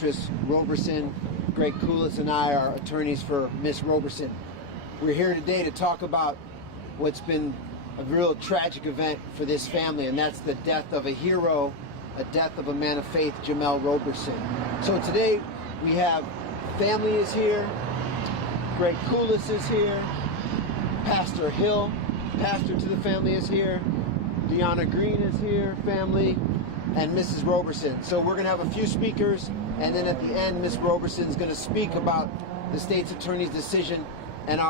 Beatrice Roberson. Greg Koulis and I are attorneys for Miss Roberson. We're here today to talk about what's been a real tragic event for this family, and that's the death of a hero, a death of a man of faith, Jemel Roberson. So today we have family is here, Greg Koulis is here, Pastor Hill, pastor to the family, is here, Deanna Green is here, family, and Mrs. Roberson. So we're going to have a few speakers, and then at the end, Ms. Roberson is going to speak about the state's attorney's decision and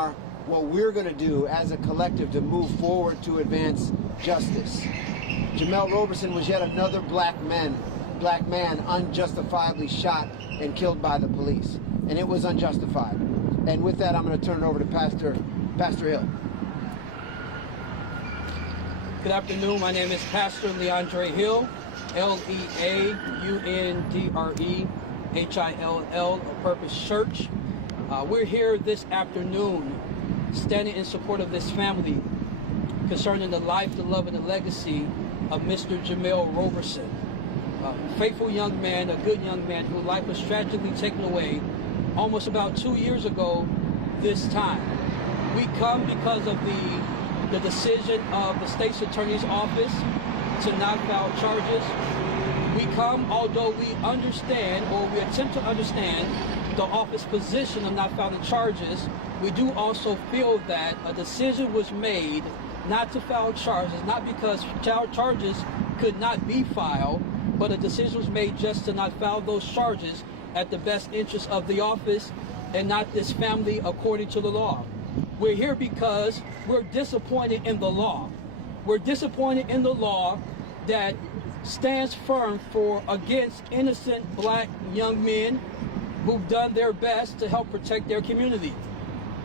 what we're going to do as a collective to move forward to advance justice. Jemel Roberson was yet another black man unjustifiably shot and killed by the police, and it was unjustified. And with that, I'm going to turn it over to Pastor Hill. Good afternoon. My name is Pastor Leandre Hill, Leandrehill, a Purpose Church. We're here this afternoon standing in support of this family concerning the life, the love, and the legacy of Mr. Jemel Roberson, a faithful young man, a good young man whose life was tragically taken away almost about 2 years ago this time. We come because of the decision of the state's attorney's office to not file charges. We come, although we understand, or we attempt to understand, the office position of not filing charges. We do also feel that a decision was made not to file charges, not because charges could not be filed, but a decision was made just to not file those charges at the best interest of the office and not this family according to the law. We're here because we're disappointed in the law. We're disappointed in the law that stands firm against innocent black young men who've done their best to help protect their community.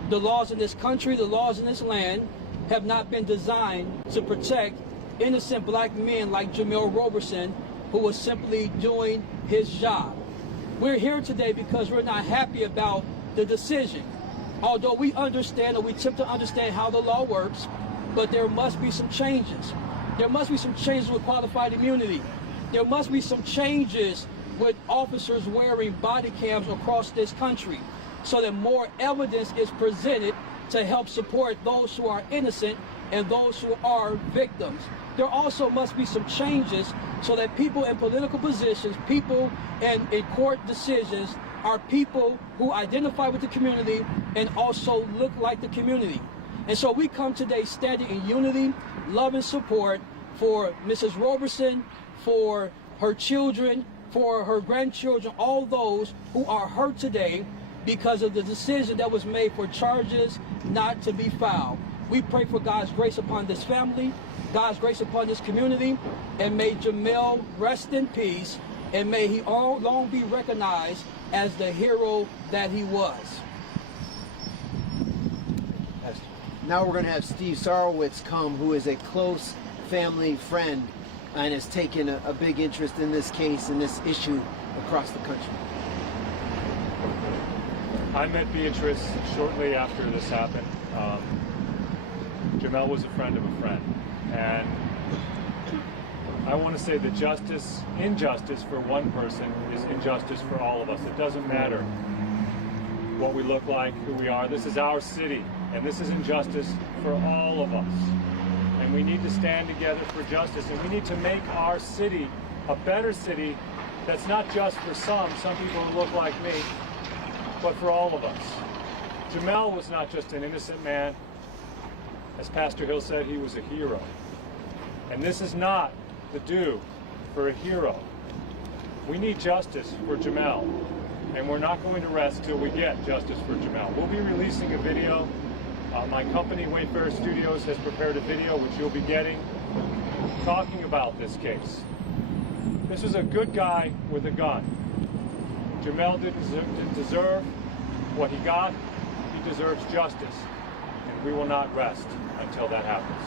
The laws in this country, the laws in this land have not been designed to protect innocent black men like Jemel Roberson, who was simply doing his job. We're here today because we're not happy about the decision. Although we understand, or we attempt to understand how the law works, but there must be some changes. There must be some changes with qualified immunity. There must be some changes with officers wearing body cams across this country so that more evidence is presented to help support those who are innocent and those who are victims. There also must be some changes so that people in political positions, people in court decisions, are people who identify with the community and also look like the community. And so we come today standing in unity, love, and support for Mrs. Roberson, for her children, for her grandchildren, all those who are hurt today because of the decision that was made for charges not to be filed. We pray for God's grace upon this family, God's grace upon this community, and may Jemel rest in peace, and may he all long be recognized as the hero that he was. Now we're going to have Steve Sorowitz come, who is a close family friend and has taken a big interest in this case and this issue across the country. I met Beatrice shortly after this happened. Jemel was a friend of a friend, and I want to say that injustice for one person is injustice for all of us. It doesn't matter what we look like, who we are. This is our city, and this is injustice for all of us. And we need to stand together for justice, and we need to make our city a better city that's not just for some people who look like me, but for all of us. Jemel was not just an innocent man. As Pastor Hill said, he was a hero. And this is not the due for a hero. We need justice for Jemel, and we're not going to rest till we get justice for Jemel. We'll be releasing a video. My company, Wayfair Studios, has prepared a video which you'll be getting, talking about this case. This is a good guy with a gun. Jemel didn't deserve what he got. He deserves justice, and we will not rest until that happens.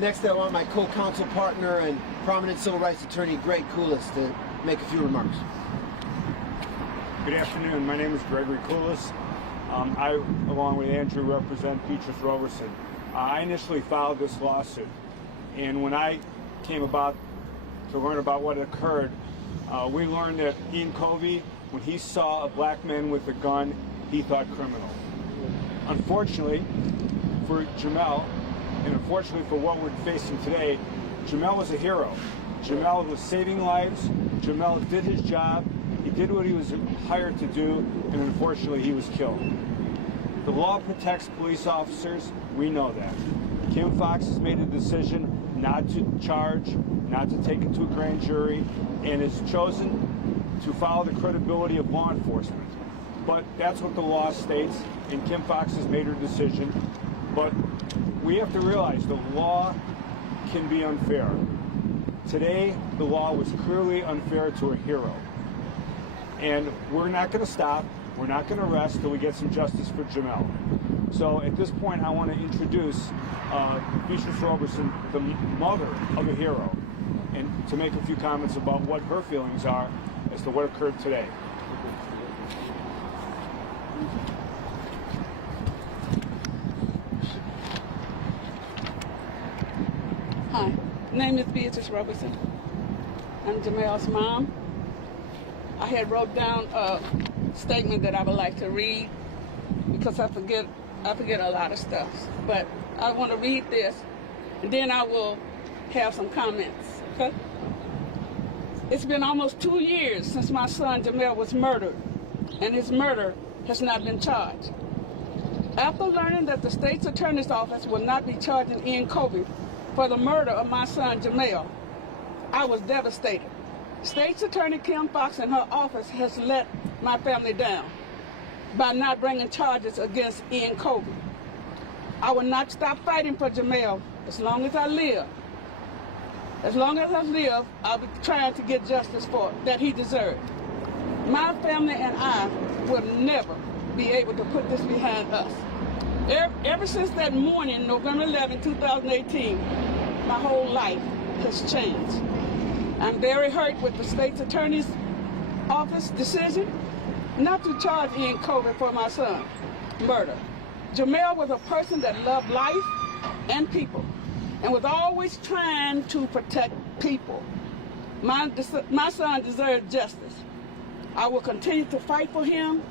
Next, I want my co-counsel partner and prominent civil rights attorney, Greg Koulis, to make a few remarks. Good afternoon. My name is Gregory Koulis. I, along with Andrew, represent Beatrice Roberson. I initially filed this lawsuit, and when I came about to learn about what occurred. We learned that Ian Covey, when he saw a black man with a gun, he thought criminal. Unfortunately for Jemel, and unfortunately for what we're facing today, Jemel was a hero. Jemel was saving lives. Jemel did his job. He did what he was hired to do, and unfortunately he was killed. The law protects police officers. We know that. Kim Foxx has made a decision not to charge, not to take it to a grand jury, and has chosen to follow the credibility of law enforcement. But that's what the law states, and Kim Foxx has made her decision. But we have to realize the law can be unfair. Today, the law was clearly unfair to a hero. And we're not going to stop. We're not going to rest till we get some justice for Jemel. So at this point, I want to introduce Beatrice Roberson, the mother of a hero, and to make a few comments about what her feelings are as to what occurred today. Hi, my name is Beatrice Roberson. I'm Jemel's mom. I had wrote down a statement that I would like to read because I forget a lot of stuff. But I want to read this, and then I will have some comments. Okay? It's been almost 2 years since my son Jemel was murdered, and his murder has not been charged. After learning that the state's attorney's office will not be charging Ian Covey for the murder of my son Jemel, I was devastated. State's attorney Kim Foxx and her office has let my family down by not bringing charges against Ian Covey. I will not stop fighting for Jemel as long as I live. As long as I live, I'll be trying to get justice for that he deserved. My family and I will never be able to put this behind us. Ever since that morning, November 11, 2018, my whole life has changed. I'm very hurt with the state's attorney's office decision not to charge Ian Covey for my son's murder. Jemel was a person that loved life and people and was always trying to protect people. My son deserves justice. I will continue to fight for him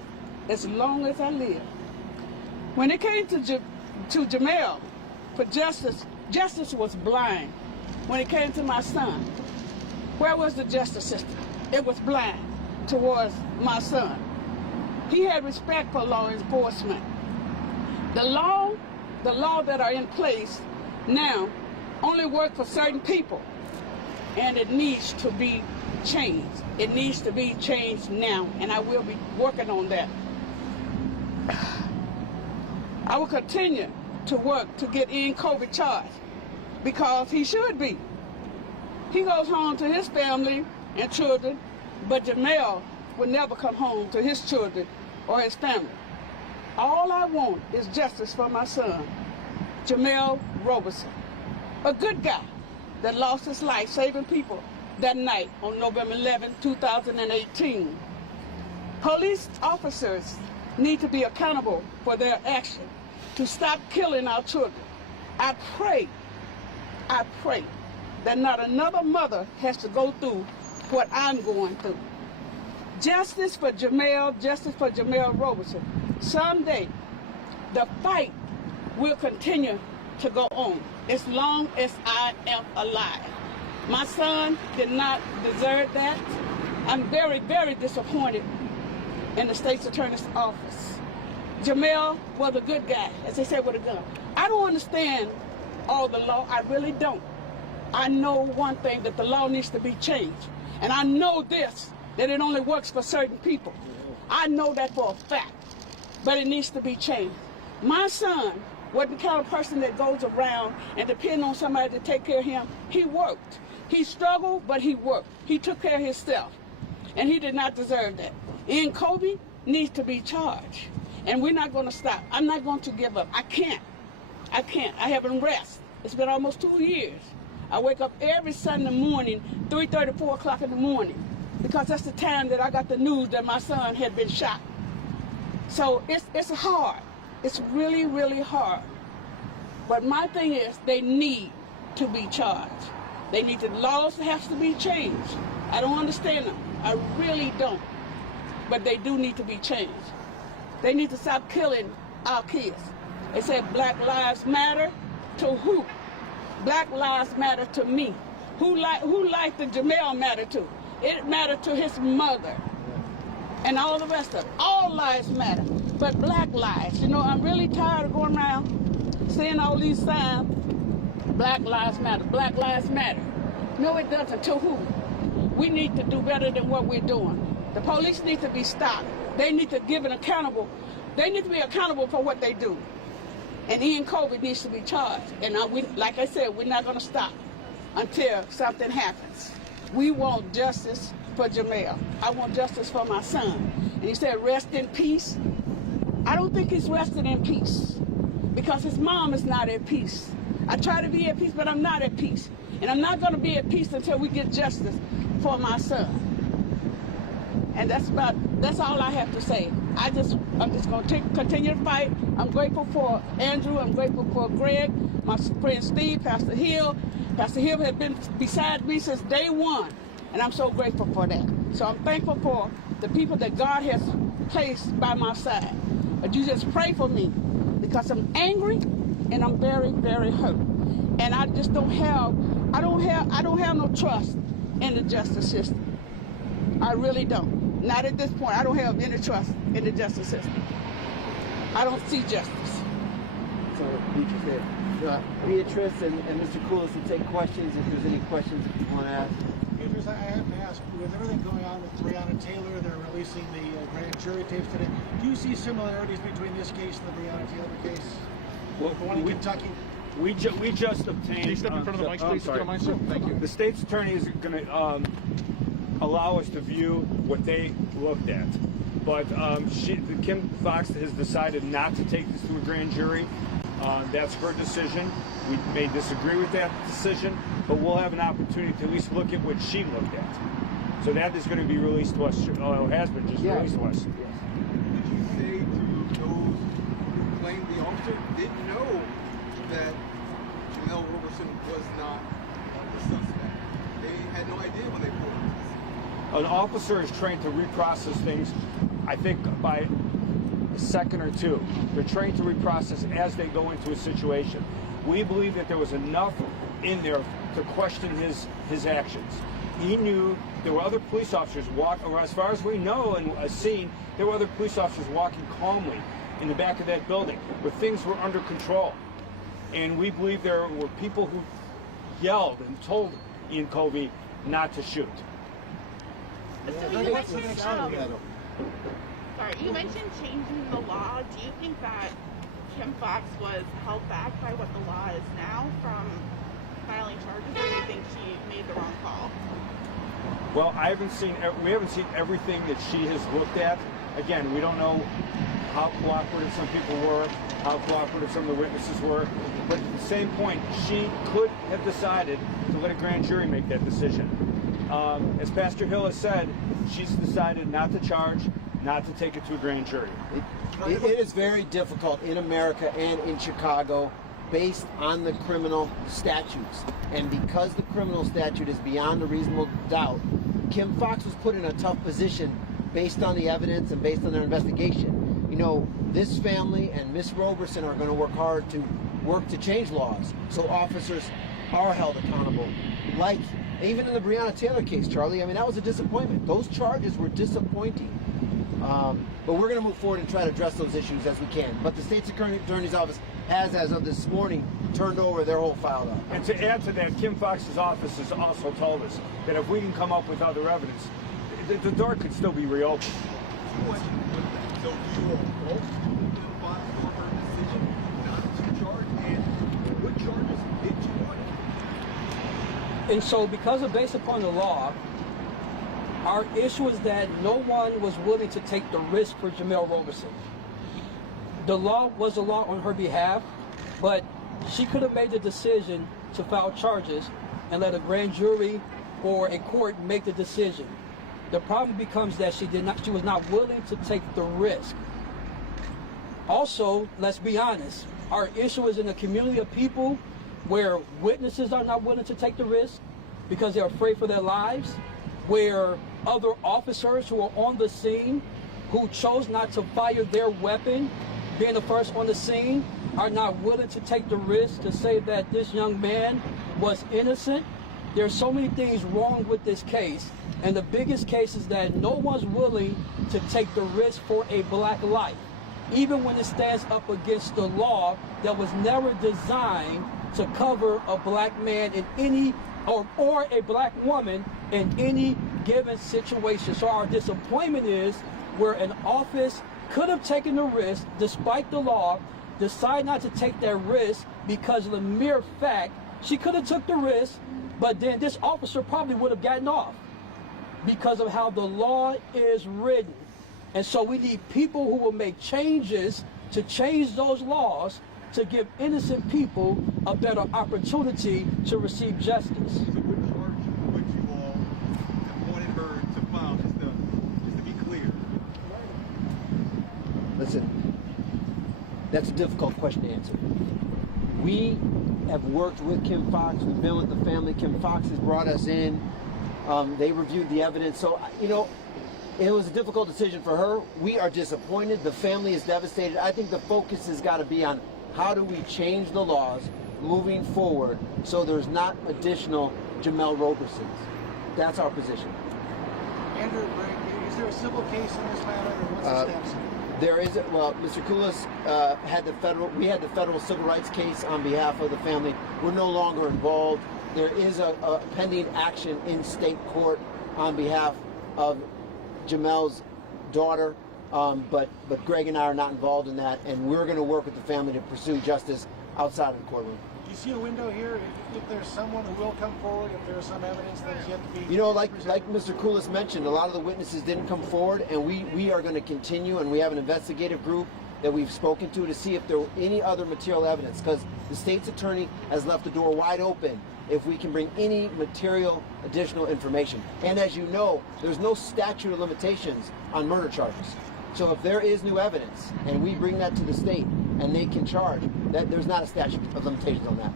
as long as I live. When it came to Jemel for justice, justice was blind. When it came to my son, where was the justice system? It was blind towards my son. He had respect for law enforcement. The law that are in place now only work for certain people, and it needs to be changed. It needs to be changed now, and I will be working on that. I will continue to work to get Ian Covey charged because he should be. He goes home to his family and children, but Jemel will never come home to his children or his family. All I want is justice for my son, Jemel Roberson, a good guy that lost his life saving people that night on November 11, 2018. Police officers need to be accountable for their action to stop killing our children. I pray that not another mother has to go through what I'm going through. Justice for Jemel Roberson. Someday, the fight will continue to go on as long as I am alive. My son did not deserve that. I'm very, very disappointed in the state's attorney's office. Jemel was a good guy, as they said, with a gun. I don't understand all the law. I really don't. I know one thing, that the law needs to be changed. And I know this, that it only works for certain people. I know that for a fact. But it needs to be changed. My son wasn't the kind of person that goes around and depend on somebody to take care of him. He worked. He struggled, but he worked. He took care of himself. And he did not deserve that. Ian Covey needs to be charged. And we're not going to stop. I'm not going to give up. I can't. I haven't rest. It's been almost 2 years. I wake up every Sunday morning, 3:30, 4 o'clock in the morning, because that's the time that I got the news that my son had been shot. So it's hard. It's really, really hard. But my thing is, they need to be charged. Laws have to be changed. I don't understand them. I really don't. But they do need to be changed. They need to stop killing our kids. They said Black Lives Matter. To who? Black Lives Matter to me. Who life did Jemel matter to? It mattered to his mother and all the rest of it. All lives matter, but black lives. You know, I'm really tired of going around seeing all these signs. Black lives matter, black lives matter. No, it doesn't. To who? We need to do better than what we're doing. The police need to be stopped. They need to give an accountable. They need to be accountable for what they do. And Ian Covey needs to be charged. And like I said, we're not going to stop until something happens. We want justice for Jemel. I want justice for my son. And he said, rest in peace. I don't think he's resting in peace because his mom is not at peace. I try to be at peace, but I'm not at peace. And I'm not going to be at peace until we get justice for my son. And that's all I have to say. I'm just going to continue to fight. I'm grateful for Andrew. I'm grateful for Greg, my friend Steve, Pastor Hill. Pastor Hill has been beside me since day one, and I'm so grateful for that. So I'm thankful for the people that God has placed by my side. But you just pray for me because I'm angry and I'm very, very hurt. And I just don't have no trust in the justice system. I really don't. Not at this point. I don't have any trust in the justice system. I don't see justice. So Beatrice and Mr. Coolis will take questions if there's any questions that you want to ask. Beatrice, I have to ask, with everything going on with Breonna Taylor, they're releasing the grand jury tapes today. Do you see similarities between this case and the Breonna Taylor case? Well, the one in Kentucky? We just obtained. Can you step in front of the mic, please, if you don't mind, sir? Thank you. The state's attorney is going to allow us to view what they looked at. But Kim Fox has decided not to take this to a grand jury. That's her decision. We may disagree with that decision, but we'll have an opportunity to at least look at what she looked at. So that is going to be released to us, has been just released to us. Did you say to those who claimed the officer didn't know that Jemel Roberson was not the suspect? They had no idea when they pulled him. An officer is trained to reprocess things, I think, by a second or two. They're trained to reprocess as they go into a situation. We believe that there was enough in there to question his actions. He knew there were other police officers walking, or as far as we know and seen, there were other police officers walking calmly in the back of that building, where things were under control. And we believe there were people who yelled and told Ian Covey not to shoot. So you mentioned changing the law. Do you think that Kim Fox was held back by what the law is now from filing charges, or do you think she made the wrong call? Well, we haven't seen everything that she has looked at. Again, we don't know how cooperative some people were, how cooperative some of the witnesses were. But at the same point, she could have decided to let a grand jury make that decision. As Pastor Hill has said, she's decided not to charge, not to take it to a grand jury. It is very difficult in America and in Chicago based on the criminal statutes. And because the criminal statute is beyond a reasonable doubt, Kim Fox was put in a tough position based on the evidence and based on their investigation. You know, this family and Miss Roberson are going to work hard to change laws so officers are held accountable. Like, even in the Breonna Taylor case, Charlie, I mean, that was a disappointment. Those charges were disappointing. But we're going to move forward and try to address those issues as we can. But the state's attorney's office has, as of this morning, turned over their whole file up. And to add to that, Kim Fox's office has also told us that if we can come up with other evidence, the door could still be reopened. So you will vote Kim Fox for her decision not to charge, and what charges did you want? And so based upon the law, our issue is that no one was willing to take the risk for Jemel Roberson. The law was a law on her behalf, but she could have made the decision to file charges and let a grand jury or a court make the decision. The problem becomes that she was not willing to take the risk. Also, let's be honest, our issue is in a community of people where witnesses are not willing to take the risk, because they're afraid for their lives, where other officers who are on the scene who chose not to fire their weapon, being the first on the scene, are not willing to take the risk to say that this young man was innocent. There's so many things wrong with this case, and the biggest case is that no one's willing to take the risk for a black life, even when it stands up against the law that was never designed to cover a black man in any, or a black woman in any given situation. So our disappointment is where an office could have taken the risk despite the law, decide not to take that risk because of the mere fact she could have took the risk, but then this officer probably would have gotten off because of how the law is written. And so we need people who will make changes to change those laws to give innocent people a better opportunity to receive justice. So what charge would you all have wanted her to file, just to be clear? Listen, that's a difficult question to answer. We have worked with Kim Foxx. We've been with the family. Kim Foxx has brought us in. They reviewed the evidence. So, you know, it was a difficult decision for her. We are disappointed. The family is devastated. I think the focus has got to be on how do we change the laws moving forward so there's not additional Jemel Robersons. That's our position. Andrew, is there a civil case in this matter, or what's the steps? There is, well, Mr. Koulis we had the federal civil rights case on behalf of the family. We're no longer involved. There is a pending action in state court on behalf of Jemel's daughter, but Greg and I are not involved in that, and we're going to work with the family to pursue justice outside of the courtroom. Do you see a window here? If there's someone who will come forward, if there's some evidence that is yet to be... You know, like Mr. Koulis mentioned, a lot of the witnesses didn't come forward, and we are going to continue, and we have an investigative group that we've spoken to see if there were any other material evidence, because the state's attorney has left the door wide open if we can bring any material additional information. And as you know, there's no statute of limitations on murder charges. So if there is new evidence and we bring that to the state and they can charge, that there's not a statute of limitations on that.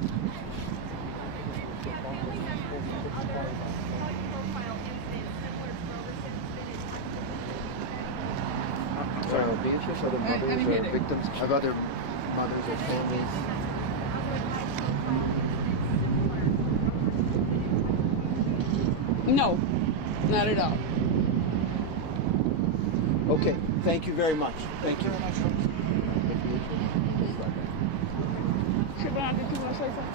Sorry, Beatrice, other mothers or victims of other mothers or families? No, not at all. Okay, thank you very much. Thank you. Very much. Siobhan, did you want to say something?